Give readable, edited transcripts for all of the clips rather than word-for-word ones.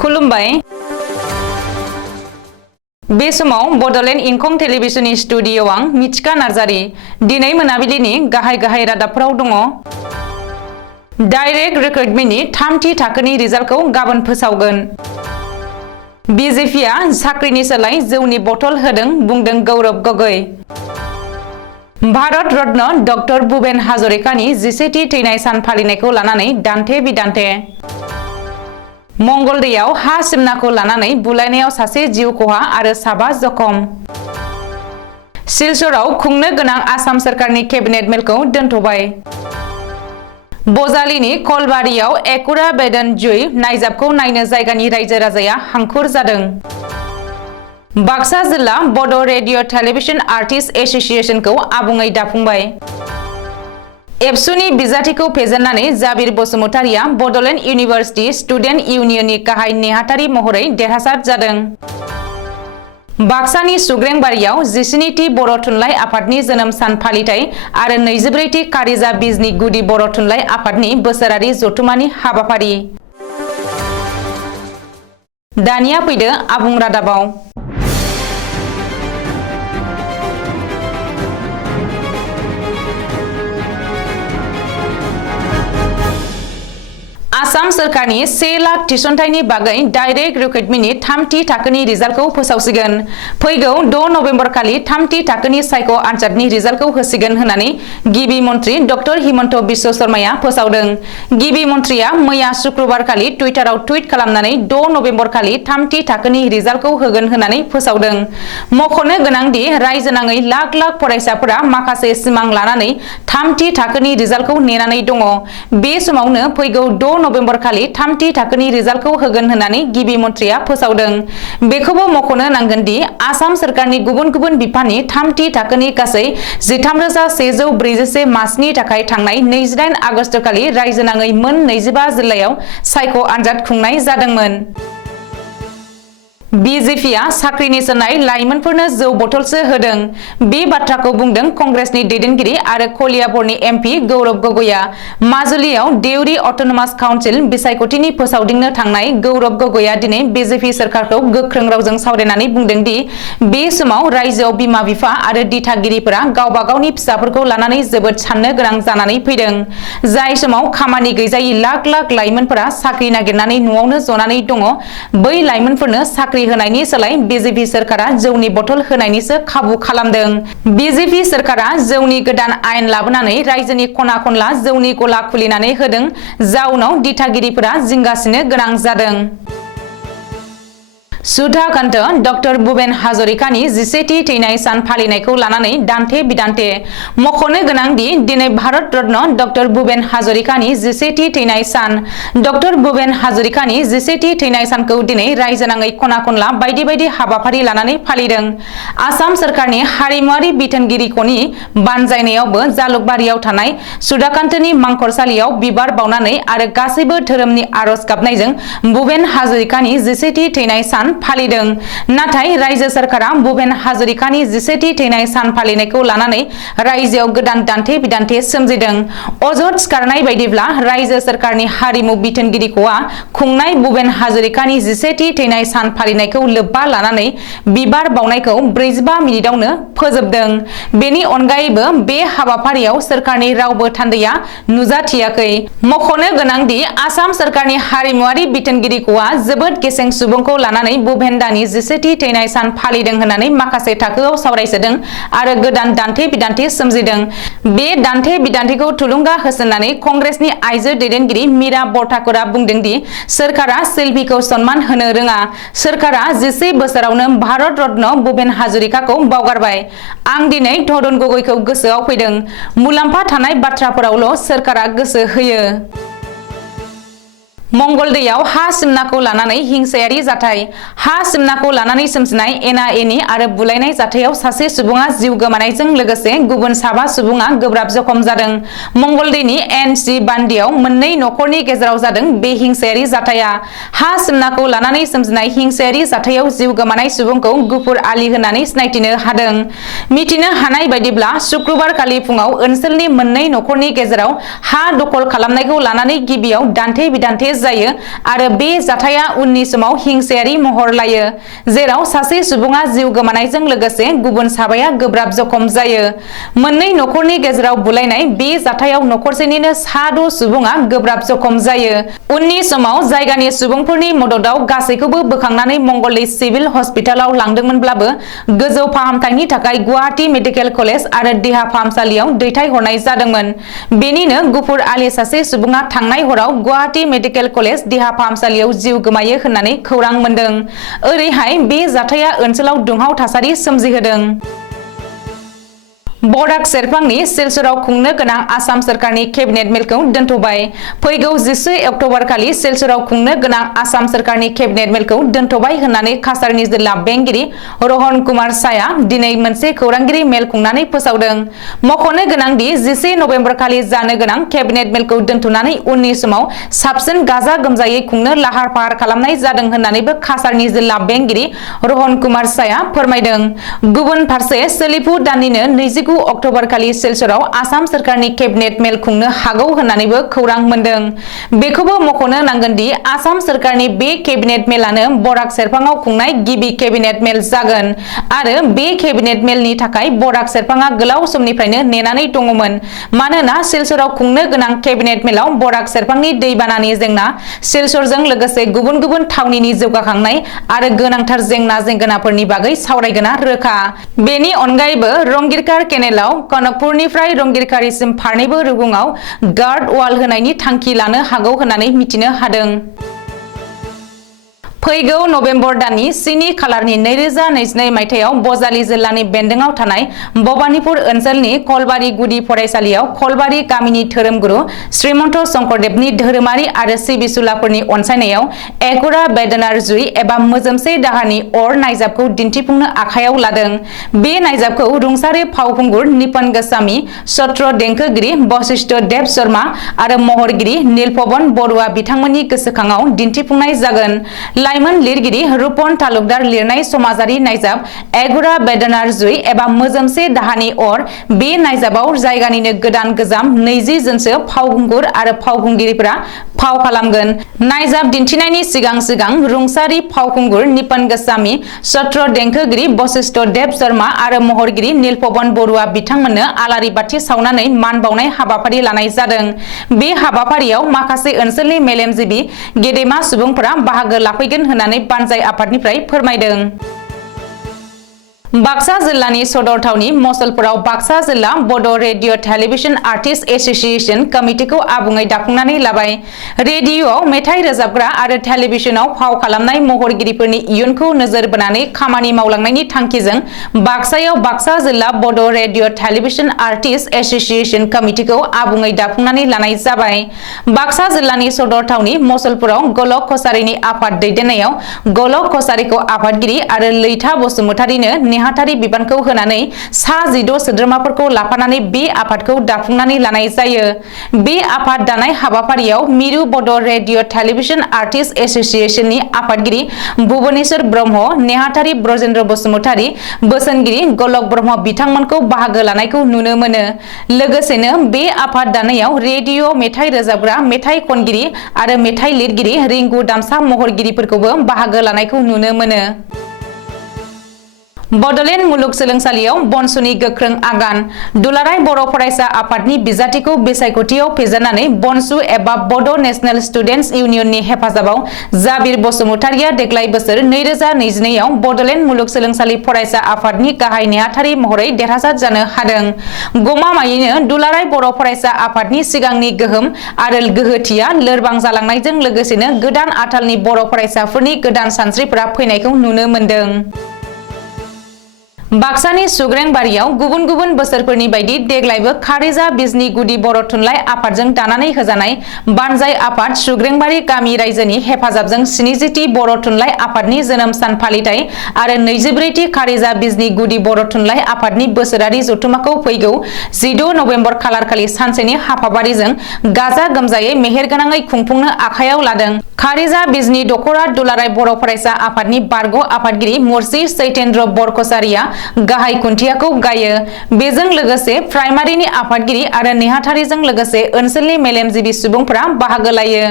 खुलुमबाय बे समाव बडलेण्ड इंखं टेलिभिजननि स्टुडिअ आं मिथिका नार्जारी दिनै मोनाबिलिनि गाहाय रादाबफोराव दङ। डाइरेक्ट रिक्रुटमेन्टनि थामथि थाखोनि रिजाल्टखौ गाबोन फोसावगोन। बीजेपीआ साख्रिनि सोलाय जौनि बटल होदों बुंदों गौरव गगৈ। भारत रत्न डक्टर भुपेन हाजरिकानि 11थि थैनाय सान फालिनायखौ लानानै दान्थे बिदान्थे। मंगलदैयाव हा सिमनाखौ लानानै बुलायनायाव सासे जिउ खहा आरो 7 जखम। सिलचराव खुंनो गोनां आसाम सरकारनि केबिनेट मेलखौ दोनथ'बाय। बजालिनि कलबारियाव एकुरा बेदन जुइ नायजाबखौ नायनो जायगानि रायजो राजाया हांखुर जादों। बाक्सा जिल्ला बड' रेडिअ टेलिभिजन आर्टिस्ट एस'सिएशनखौ आबुङै दाफुंबाय। एबसुनि बिजाथिखौ फेजेननानै जाबिर बसुमतारिया बडलेण्ड इउनिभार्सिटि स्टुडेन्ट इउनियननि गाहाय नेहाथारि महरै देरहासार जादों। बाक्सानि सुग्रेंबारियाव 17थि बर' थुनलाइ आफादनि जोनोम सान फालिथाय आरो 24थि कारिजा बिजनि गुदि बर' थुनलाइ आफादनि बोसोरारि जथुमानि हाबाफारि। दानिया फैदो आबुं रादाबाव। आसाम सरकारनि 1 लाख थिसनथाइनि बागै डाइरेक्ट रिक्रुटमेन्टनि थामथि थाखोनि रिजाल्टखौ फोसावसिगोन। फैगौ 6 नभेम्बर खालि थामथि थाखोनि सायख' आनजादनि रिजाल्टखौ होसिगोन होननानै गिबि मन्त्रि डक्टर हिमन्त बिश्व शर्माया फोसावदों। गिबि मन्त्रिया मैया शुक्रबार खालि टुइटाराव टुइट खालामनानै 6 नभेम्बर खालि थामथि थाखोनि रिजाल्टखौ होगोन होननानै फोसावदों। मख'नो गोनांदि रायजोनाङै लाख लाख फरायसाफोरा माखासे सिमां लानानै थामथि थाखोनि रिजाल्टखौ नेनानै दङ। बे समावनो फैगौ 6 नभेम्बर खालि थामथि थाखोनि रिजाल्टखौ होगोन होननानै गिबि मन्त्रिया फोसावदों। बेखौबो मख'नो नांगोन दि आसाम सरकारनि गुबुन गुबुन बिफाननि थामथि थाखोनि गासै 13,141 मासनि थाखाय थांनाय 28 आगस्ट खालि रायजोनाङै मोन 25 जिल्लायाव सायख' आनजाद खुंनाय जादोंमोन। बीजेपीआ साख्रिनि सोलाय लाइमोनफोरनो जौ बटलसो होदों। बे बाथ्राखौ बुंदों कंग्रेसनि दैदेनगिरि आरो कलियाबरनि एमपि गौरव गगैआ। माजुलियाव देउरि अट'नमास काउन्सिल बिसायख'थिनि फोसावदिंनो थांनाय गौरव गगैआ दिनै बीजेपी सरकारखौ गोख्रों रावजों सावरायनानै बुंदों दि बे समाव रायजोआव बिमा बिफा आरो दिथागिरिफोरा गावबा गावनि फिसाफोरखौ लानानै जोबोद साननो गोनां जानानै फैदों। जाय समाव खामानि गैजायै लाख लाख लाइमोनफोरा साख्रि नागिरनानै न'आवनो जनानै दङ, बै लाइमोनफोरनो साख्रि होनायनि सोलाय बीजेपी सरकारा जौनि बटल होनायनिसो खाबु खालामदों। बीजेपी सरकारा जौनि गोदान आयेन लाबोनानै रायजोनि खना खनला जौनि गला खुलिनानै होदों, जाउनाव दिथागिरिफोरा जिंगासिनो गोनां जादों। सुधाकान्त डक्टर भुपेन हाजरिकानि 11थि थैनाय सान फालिनायखौ लानानै दान्थे बिदान्थे। मख'नो गोनांदि दिनै भारत रत्न डक्टर भुपेन हाजरिकानि 11थि थैनाय सान। डक्टर भुपेन हाजरिकानि 11थि थैनाय सानखौ दिनै रायजोनाङै खना खनला बायदि बायदि हाबाफारि लानानै फालिदों। आसाम सरकारनि हारिमुआरि बिथोनगिरिख'नि बानजायनायावबो जालुकबारियाव थानाय सुधाकान्तनि मांखरसालियाव बिबार बावनानै आरो गासैबो धोरोमनि आरज गाबनायजों भुपेन हाजरिकानि 11थि थैनाय सान फालिदों। नाथाय रायजो सरकारा भुपेन हाजरिकानि 11थि थैनाय सान फालिनायखौ लानानै रायजोआव गोदान दान्थे बिदान्थे सोमजिदों। अजद सिखारनाय बायदिब्ला रायजो सरकारनि हारिमु बिथोनगिरिख'आ खुंनाय भुपेन हाजरिकानि 11थि थैनाय सान फालिनायखौ लोब्बा लानानै बिबार बावनायखौ 45 मिनिटावनो फोजोबदों। बेनि अनगायैबो बे हाबाफारियाव सरकारनि रावबो थान्दैया नुजाथियाखै। मख'नो गोनांदि आसाम सरकारनि हारिमुआरि बिथोनगिरिख'आ जोबोद गेसें सुबुंखौ लानानै भुपेन दानि 11थि थैनाय सान फालिदों होननानै माखासे थाखोआव सावरायसोदों आरो गोदान दान्थे बिदान्थे सोमजिदों। बे दान्थे बिदान्थेखौ थुलुंगा होसोननानै कंग्रेसनि आइजो दैदेनगिरि मीरा बरठाकुरा बुंदों दि सोरखारा शिल्पीखौ सनमान होनो रोङा। सोरखारा 11 बोसोरावनो भारत रत्न भुपेन हाजरिकाखौ बावगारबाय। आं दिनै धरन गगैखौ गोसोआव फैदों। मुलाम्फा थानाय बाथ्राफोरावल' सोरखारा गोसो होयो। मंगलदैयाव हा सिमनाखौ लानानै हिंसायारि जाथाय। हा सिमनाखौ लानानै सोमजिनाय एना एनि आरो बुलायनाय जाथायाव सासे सुबुङा जिउ गोमानायजों लोगोसे गुबुन 7 सुबुङा गोब्राब जखम जादों। मंगलदैनि एन.सि. बान्दियाव मोननै नखरनि गेजेराव जादों बे हिंसायारि जाथाया। हा सिमनाखौ लानानै सोमजिनाय हिंसायारि जाथायाव जिउ गोमानाय सुबुंखौ गुफुर आली होननानै सिनायथिनो हादों। मिथिनो हानाय बायदिब्ला शुक्रबार खालि फुङाव ओनसोलनि मोननै नखरनि गेजेराव हा दखल खालामनायखौ लानानै गिबियाव दान्थे बिदान्थे जायो आरो बे जाथाया उननि समाव हिंसायारि महर लायो जेराव सासे सुबुङा जिउ गोमानायजों लोगोसे गुबुन साबाया गोब्राब जखम जायो। मोननै नखरनि गेजेराव बुलायनाय बे जाथायाव नखरसेनिनो 6 सुबुङा गोब्राब जखम जायो। उननि समाव जायगानि सुबुंफोरनि मददाव गासैखौबो बोखांनानै मंगलदै सिभिल हस्पिटालाव लांदोंमोनब्लाबो गोजौ फाहामथायनि थाखाय गुवाहाटी मेडिकेल कलेज आरो देहा फाहामसालियाव दैथायहरनाय जादोंमोन। बेनिनो गुफुर आलि सासे सुबुङा थांनाय हराव गुवाहाटी मेडिकेल कलेज देहा फाहामसालियाव जिउ गोमायो होननानै खौरां मोन्दों। ओरैहाय बे जाथाया ओनसोलाव दुंहाव थासारि सोमजिहोदों। बराक सेरफांनि सिलचराव खुंनो गोनां आसाम सरकारनि केबिनेट मेलखौ दोनथ'बाय। फैगौ 11 अक्ट'बर खालि सिलचराव खुंनो गोनां आसाम सरकारनि केबिनेट मेलखौ दोनथ'बाय होननानै काछारनि जिल्ला बेंगिरि रहन कुमार साया दिनै मोनसे खौरांगिरि मेल खुंनानै फोसावदों। मख'नो गोनांदि 11 नबेम्बर खालि जानो गोनां केबिनेट मेलखौ दोनथ'नानै उननि समाव साबसिन गाजा गोमजायै खुंनो लाहार फाहार खालामनाय जादों होननानैबो काछारनि जिल्ला बेंगिरि रहन कुमार साया फोरमायदों। गुबुन फारसे सोलिफु दाननिनो 29 अक्ट'बर खालि सिलचराव आसाम सरकारनि केबिनेट मेल खुंनो हागौ होननानैबो खौरां मोन्दों। बेखौबो मख'नो नांगोन दि आसाम सरकारनि बे केबिनेट मेलानो बराक सेरफाङाव खुंनाय गिबि केबिनेट मेल जागोन आरो बे केबिनेट मेलनि थाखाय बराक सेरफाङा गोलाव समनिफ्रायनो नेनानै दङमोन। मानोना सिलचराव खुंनो गोनां केबिनेट मेलाव बराक सेरफांनि दैबानानि जेंना, सिलचरजों लोगोसे गुबुन गुबुन थावनिनि जौगाखांनाय आरो गोनांथार जेंना-जेंगोनाफोरनि बागै सावरायगोना रोखा। बेनि अनगायैबो रंगिरकार केनेलाव कनकपुरनिफ्राय रंगिरकारिसिम फारनैबो रुगुङाव गार्ड वाल होनायनि थांखि लानो हागौ होननानै मिथिनो हादों। फैगौ नबेम्बर दाननि 7 खालारनि 2022 मायथाइयाव बजालि जिल्लानि बेन्दोंआव थानाय भबानिपुर ओनसोलनि खलबारि गुदि फरायसालियाव खलबारि गामिनि धोरोमगुरु श्रीमन्त शंकरदेवनि धोरोमारि आरो सिबिसुलाफोरनि अनसायनायाव एगुरा बेदनार जुइ एबा मोजोमसे दाहारनि अर नायजाबखौ दिन्थिफुंनो आखायाव लादों। बे नायजाबखौ रुंसारि फावखुंगुर निपन गोस्वामी, सत्र देंखोगिरि वशिष्ठ देब शर्मा आरो महरगिरि नीलपवन बरुवा बिथांमोननि गोसोखाङाव दिन्थिफुंनाय जागोन। लाइमोन लिरगिरि रुपन तालुकदार लिरनाय समाजारि नायजाब एगुरा बेदनार जुइ एबा मोजोमसे दाहानि अर। बे नायजाबाव जायगानिनो गोदान गोजाम 20 जनसो फावखुंगुर आरो फावखुंग्रिफोरा फाव खालामगोन। नायजाब दिन्थिनायनि सिगां रुंसारि फावखुंगुर निपन गोस्वामी, सत्र देंखोगिरि वशिष्ठ देब शर्मा आरो महरगिरि नीलपवन बरुवा बिथांमोननो आलारि बाथि सावनानै मान बावनाय हाबाफारि लानाय जादों। बे हाबाफारियाव माखासे ओनसोलनि मेलेमजिबि गेदेमा सुबुंफोरा बाहागो लाफैगोन होननानै बानजाय आफादनिफ्राय फोरमायदों। बाक्सा जिल्लानि सदर थावनि मसलपुराव बाक्सा जिल्ला बड' रेडिअ टेलिभिजन आर्टिस्ट एसोसिएशन कमिटिखौ आबुङै दाफुंनानै लाबाय। रेडिअ'आव मेथाइ रोजाबग्रा आरो टेलिभिजनाव फाव खालामनाय महरगिरिफोरनि इयुनखौ नोजोर बोनानै खामानि मावलांनायनि थांखिजों बाक्सायाव बाक्सा जिल्ला बड' रेडिअ टेलिभिजन आर्टिस्ट एसोसिएशन कमिटिखौ आबुङै दाफुंनानै लानाय जाबाय। बाक्सा जिल्लानि सदर थावनि मसलपुराव गलक कछारीनि आफाद दैदेननायाव गलक कछारीखौ आफादगिरि आरो लैथा बसुमतारीनो नेहाथारि बिबानखौ होनानै सा 16 सोद्रोमाफोरखौ लाफानानै बे आफादखौ दाफुंनानै लानाय जायो। बे आफाद दानाय हाबाफारियाव मिरु बड' रेडिअ टेलिभिजन आर्टिस्ट एसोसिएशननि आफादगिरि भुबनेश्वर ब्रह्म, नेहाथारि ब्रजेन्द्र बसुमतारी, बोसोनगिरि गलक ब्रह्म बिथांमोनखौ बाहागो लानायखौ नुनो मोनो। लोगोसेनो बे आफाद दानायाव रेडिअ मेथाइ रोजाबग्रा, मेथाइ खनगिरि आरो मेथाइ लिरगिरि रिंगु दामसा महरगिरिफोरखौबो बाहागो लानायखौ नुनो मोनो। बडलेण्ड मुलुगसोलोंसालियाव बनसुनि गोख्रों आगान। दुलाराय बर' फरायसा आफादनि बिजाथिखौ बिसायख'थियाव फेजेननानै बनसु एबा बड' नेशनेल स्टुडेन्टस इउनियननि हेफाजाबाव जाबिर बसुमतारीया देग्लाय बोसोर 2022 आव बडलेण्ड मुलुगसोलोंसालि फरायसा आफादनि गाहाय नेहाथारि महरै देरहासार जानो हादों। गमामायैनो दुलाराय बर' फरायसा आफादनि सिगांनि गोहोम आरो गोहोथिया लोरबां जालांनायजों लोगोसेनो गोदान आथालनि बर' फरायसाफोरनि गोदान सानस्रिफोरा फैनायखौ नुनो मोन्दों। बाक्सानि सुग्रेंबारियाव गुबुन गुबुन बोसोरफोरनि बायदि देग्लायबो खारिजा बिजनि गुदि बर' थुनलाइ आफादजों दानानै होजानाय बानजाय आफाद सुग्रेंबारि गामि रायजोनि हेफाजाबजों 70थि बर' थुनलाइ आफादनि जोनोम सान फालिथाय आरो 24थि खारिजा बिजनि गुदि बर' थुनलाइ आफादनि बोसोरारि जथुमाखौ फैगौ 16 नबेम्बर खालारखालि सानसेनि हाबाफारिजों गाजा गोमजायै मेहेरगोनाङै खुंफुंनो आखायाव लादों। खारिजा बिजनि दखरा दुलाराय बर' फरायसा आफादनि बारग' आफादगिरि मुरसि चैतेन्द्र बरकचारीया गाहाय खुन्थियाखौ गायो। बेजों लोगोसे प्राइमारिनि आफादगिरि आरो नेहाथारिजों लोगोसे ओनसोलनि मेलेमजिबि सुबुंफोरा बाहागो लायो।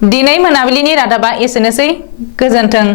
दिनै मोनाबिलिनि रादाबा एसेनोसै गोजोन्थों।